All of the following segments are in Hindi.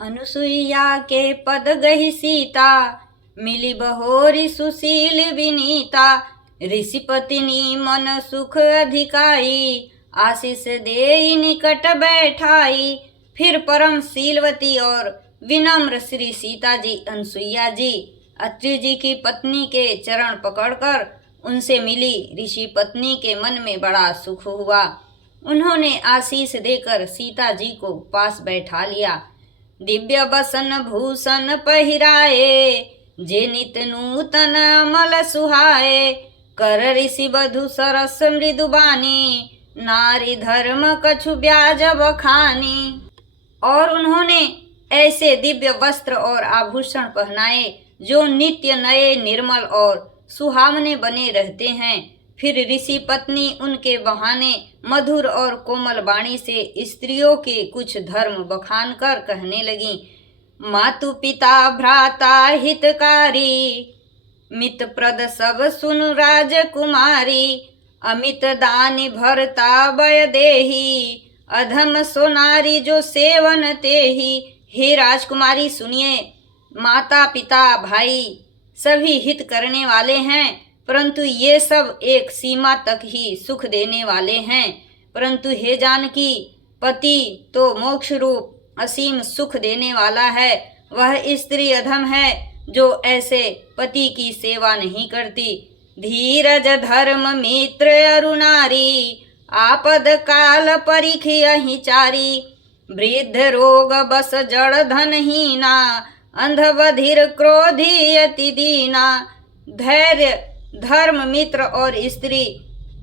अनुसुईया के पद गही सीता, मिली बहोरी सुशील विनीता। ऋषि पत्नी मन सुख अधिकाई, आशीष देई निकट बैठाई। फिर परम शीलवती और विनम्र श्री सीता जी अनुसुईया जी अत्रि जी की पत्नी के चरण पकड़कर उनसे मिली। ऋषि पत्नी के मन में बड़ा सुख हुआ। उन्होंने आशीष देकर सीता जी को पास बैठा लिया। दिव्य बसन भूषण पहिराए, जे नित नूतन अमल सुहाए। कर ऋषि बधु सरस मृदुबानी, नारी धर्म कछु ब्याज बखानी। और उन्होंने ऐसे दिव्य वस्त्र और आभूषण पहनाए जो नित्य नए, निर्मल और सुहावने बने रहते हैं। फिर ऋषि पत्नी उनके बहाने मधुर और कोमल वाणी से स्त्रियों के कुछ धर्म बखान कर कहने लगी। मातु पिता भ्राता हितकारी, मित प्रद सब सुन राजकुमारी। अमित दानि भरता बय देही, अधम सोनारी जो सेवन तेही। हे राजकुमारी सुनिए, माता पिता भाई सभी हित करने वाले हैं, परंतु ये सब एक सीमा तक ही सुख देने वाले हैं। परंतु हे जानकी, पति तो मोक्ष रूप असीम सुख देने वाला है। वह स्त्री अधम है जो ऐसे पति की सेवा नहीं करती। धीरज धर्म मित्र अरुनारी, आपद काल परिखियहि चारी। वृद्ध रोग बस जड़ धनहीना, अंध बधिर क्रोधी अति दीना। धैर्य धर्म मित्र और स्त्री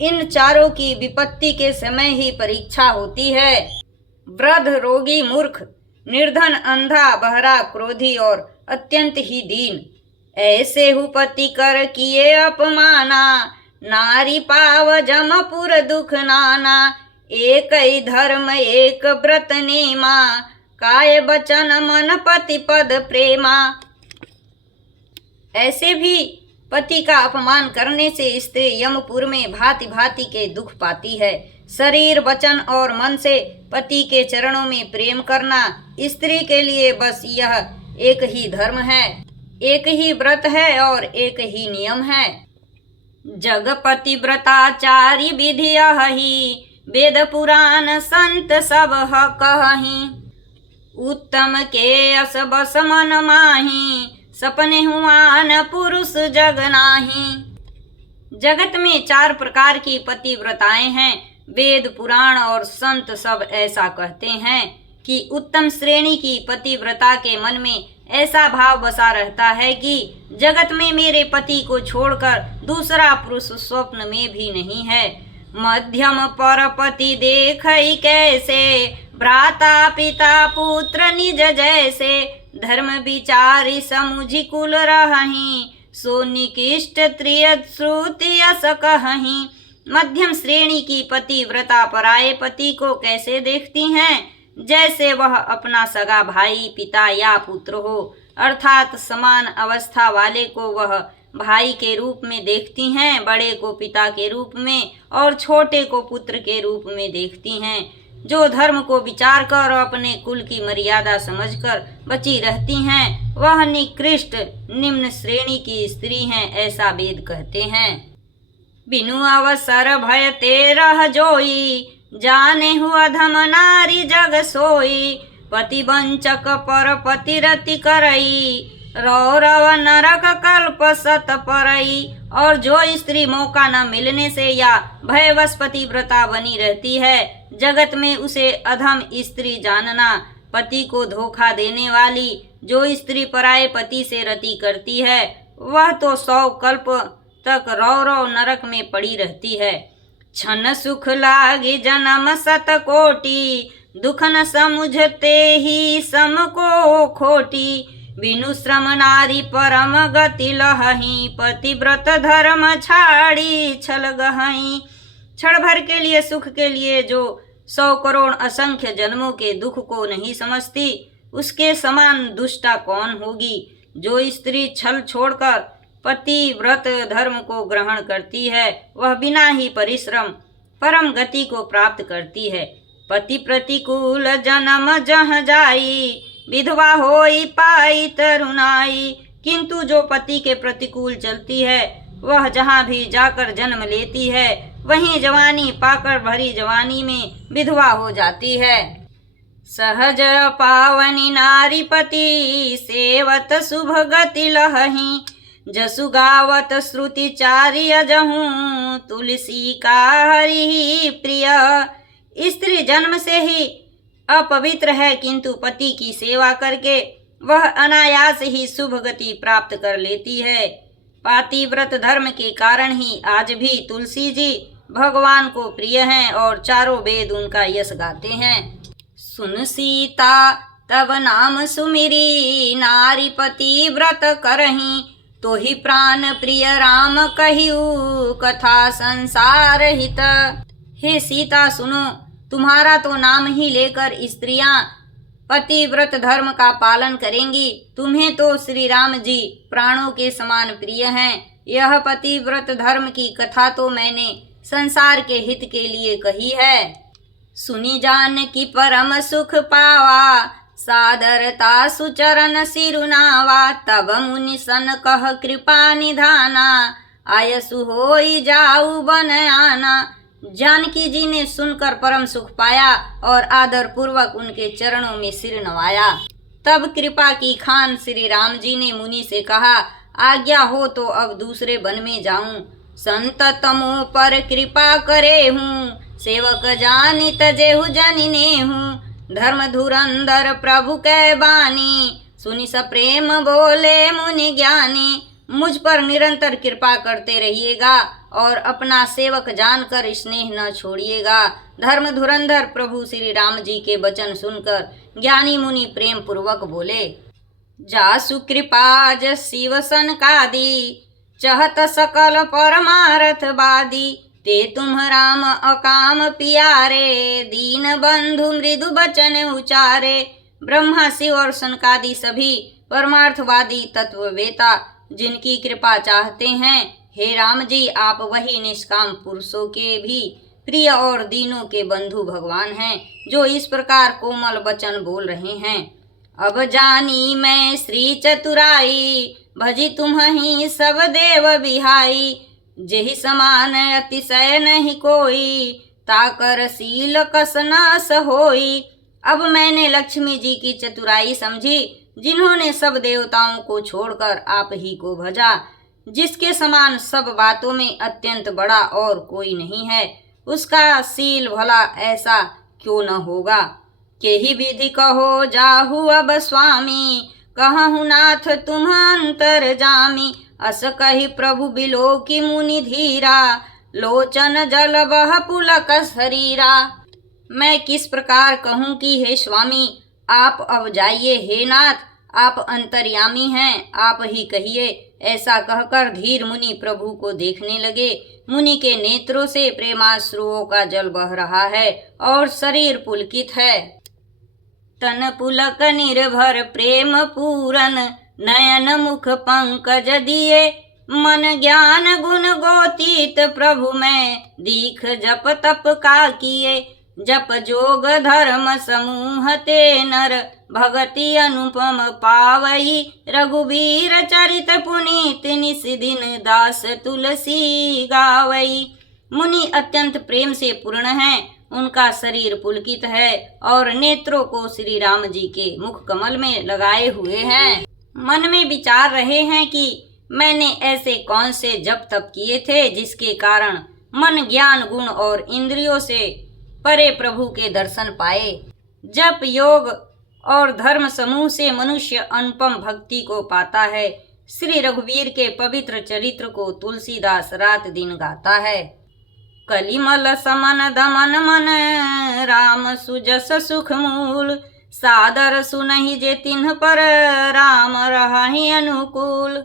इन चारों की विपत्ति के समय ही परीक्षा होती है। वृद्ध रोगी मूर्ख निर्धन अंधा बहरा क्रोधी और अत्यंत ही दीन, ऐसे हु पति कर किए अपमाना। नारी पाव जमपुर दुख नाना, एक ही धर्म एक व्रत नेमा। काय बचन मन पति पद प्रेमा। ऐसे भी पति का अपमान करने से स्त्री यमपुर में भांति भांति के दुख पाती है। शरीर वचन और मन से पति के चरणों में प्रेम करना स्त्री के लिए बस यह एक ही धर्म है, एक ही व्रत है और एक ही नियम है। जगपति व्रताचारी विधि यही, वेद पुराण संत सब कहही। उत्तम के अस बस मन माही, सपने हुआन पुरुष जग नाही। जगत में 4 प्रकार की पतिव्रताएं हैं। वेद पुराण और संत सब ऐसा कहते हैं कि उत्तम श्रेणी की पतिव्रता के मन में ऐसा भाव बसा रहता है कि जगत में मेरे पति को छोड़कर दूसरा पुरुष स्वप्न में भी नहीं है। मध्यम पर पति देखई कैसे, भ्राता पिता पुत्र निज जैसे। धर्म विचारी समुझि कुल रहहीं, सो निकृष्ट त्रियत श्रुति यस कहहीं। मध्यम श्रेणी की पतिव्रता पराये पति को कैसे देखती हैं? जैसे वह अपना सगा भाई, पिता या पुत्र हो, अर्थात समान अवस्था वाले को वह भाई के रूप में देखती हैं, बड़े को पिता के रूप में और छोटे को पुत्र के रूप में देखती हैं। जो धर्म को विचार कर और अपने कुल की मर्यादा समझकर बची रहती हैं, वह निकृष्ट निम्न श्रेणी की स्त्री हैं, ऐसा वेद कहते हैं। बिनु अवसर भय तेरह जोई, जाने हुआ धम नारी जग सोई। पति वंचक पर पति रति करई, रौरव नरक कल्प सत परई। और जो स्त्री मौका न मिलने से या भयवश पतिव्रता बनी रहती है, जगत में उसे अधम स्त्री जानना। पति को धोखा देने वाली जो स्त्री पराये पति से रति करती है, वह तो 100 कल्प तक रौरव नरक में पड़ी रहती है। क्षण सुख लागी जन्म सत कोटि, दुख न समुझते ही सम को खोटी। बिनु श्रम नारी परम गति लहही, पतिव्रत धर्म छाड़ी छल गहई। क्षण भर के लिए सुख के लिए जो 100 करोड़ असंख्य जन्मों के दुख को नहीं समझती, उसके समान दुष्टा कौन होगी। जो स्त्री छल छोड़कर पतिव्रत धर्म को ग्रहण करती है, वह बिना ही परिश्रम परम गति को प्राप्त करती है। पति प्रतिकूल जन्म जह जाई, विधवा होई पाई तरुणाई। किंतु जो पति के प्रतिकूल चलती है वह जहाँ भी जाकर जन्म लेती है वहीं जवानी पाकर भरी जवानी में विधवा हो जाती है। सहज पावनी नारी पति सेवत शुभ गति लहही। जसु गावत श्रुति चारि अजहूँ तुलसी का हरि प्रिय। स्त्री जन्म से ही अपवित्र है किंतु पति की सेवा करके वह अनायास ही शुभ गति प्राप्त कर लेती है। पातिव्रत धर्म के कारण ही आज भी तुलसी जी भगवान को प्रिय हैं और चारों वेद उनका यश गाते हैं। सुन सीता तब नाम सुमिरी नारी पति व्रत करही। तो ही प्राण प्रिय राम कहिऊ कथा संसार हित। हे सीता सुनो, तुम्हारा तो नाम ही लेकर स्त्रियां पतिव्रत धर्म का पालन करेंगी। तुम्हें तो श्री राम जी प्राणों के समान प्रिय हैं। यह पतिव्रत धर्म की कथा तो मैंने संसार के हित के लिए कही है। सुनी जान की परम सुख पावा सादरता सुचरण सिरुनावा। तब मुनि सन कह कृपा निधाना आयसु होई जाऊ बन आना। जानकी जी ने सुनकर परम सुख पाया और आदर पूर्वक उनके चरणों में सिर नवाया। तब कृपा की खान श्री राम जी ने मुनि से कहा, आज्ञा हो तो अब दूसरे वन में जाऊं। संत तमो पर कृपा करे हूँ सेवक जानि तजेहु जनिने हूँ। धर्म धुरंधर प्रभु कै बानी सुनि सप्रेम बोले मुनि ज्ञानी। मुझ पर निरंतर कृपा करते रहिएगा और अपना सेवक जानकर स्नेह न छोड़िएगा। धर्म धुरंधर प्रभु श्री राम जी के वचन सुनकर ज्ञानी मुनि प्रेम पूर्वक बोले, जासु कृपा जस शिव सनकादि चहत सकल परमारथ बादी। ते तुम राम अकाम पियारे दीन बंधु मृदु बचन उचारे। ब्रह्मा शिव और सनकादि सभी परमार्थवादी तत्ववेता जिनकी कृपा चाहते हैं, हे राम जी आप वही निष्काम पुरुषों के भी प्रिय और दीनों के बंधु भगवान हैं जो इस प्रकार कोमल वचन बोल रहे हैं। अब जानी मैं श्री चतुराई भजी तुम्हि सब देव बिहाई। जेहि समान अतिशय नहीं कोई ताकर शील कस नास होई। अब मैंने लक्ष्मी जी की चतुराई समझी जिन्होंने सब देवताओं को छोड़कर आप ही को भजा। जिसके समान सब बातों में अत्यंत बड़ा और कोई नहीं है, उसका शील भला ऐसा क्यों न होगा। के ही विधि कहो जाहु अब स्वामी कहूँ नाथ तुम अंतर जामी। अस कही प्रभु बिलो की मुनि धीरा लोचन जल बह पुलक शरीरा। मैं किस प्रकार कहूँ कि हे स्वामी आप अब जाइए, हे नाथ आप अंतर्यामी हैं, आप ही कहिए। ऐसा कहकर धीर मुनि प्रभु को देखने लगे। मुनि के नेत्रों से प्रेमाश्रुओं का जल बह रहा है और शरीर पुलकित है। तन पुलक निर्भर प्रेम पूरन नयन मुख पंकज दिए। मन ज्ञान गुण गोतीत प्रभु में दीख जप तप का किए। जप जोग धर्म समूह ते नर भगति अनुपम पावई। रघुबीर चरित पुनीत निस दिन दास तुलसी गावई। मुनि अत्यंत प्रेम से पूर्ण हैं, उनका शरीर पुलकित है और नेत्रों को श्री राम जी के मुख कमल में लगाए हुए हैं। मन में विचार रहे हैं कि मैंने ऐसे कौन से जप तप किए थे जिसके कारण मन ज्ञान गुण और इंद्रियों से परे प्रभु के दर्शन पाए। जप योग और धर्म समूह से मनुष्य अनुपम भक्ति को पाता है। श्री रघुवीर के पवित्र चरित्र को तुलसीदास रात दिन गाता है। कलिमल समन दमन मन राम सुजस सुख मूल। सादर सुनहि जे तिन्ह पर राम रहि अनुकूल।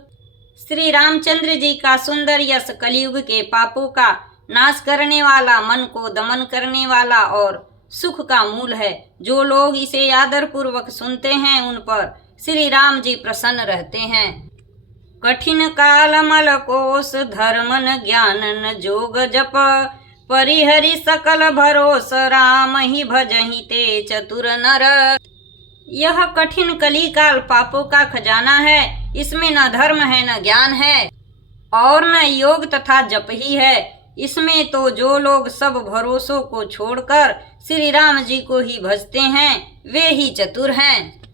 श्री रामचंद्र जी का सुंदर यश कलयुग के पापों का नाश करने वाला, मन को दमन करने वाला और सुख का मूल है। जो लोग इसे आदर पूर्वक सुनते हैं उन पर श्री राम जी प्रसन्न रहते हैं। कठिन काल मल कोश धर्मन ज्ञानन जोग जप। परिहरि सकल भरोस राम ही भजहि ते चतुर नर। यह कठिन कलिकाल पापों का खजाना है। इसमें न धर्म है, न ज्ञान है और न योग तथा जप ही है। इसमें तो जो लोग सब भरोसों को छोड़कर श्री राम जी को ही भजते हैं वे ही चतुर हैं।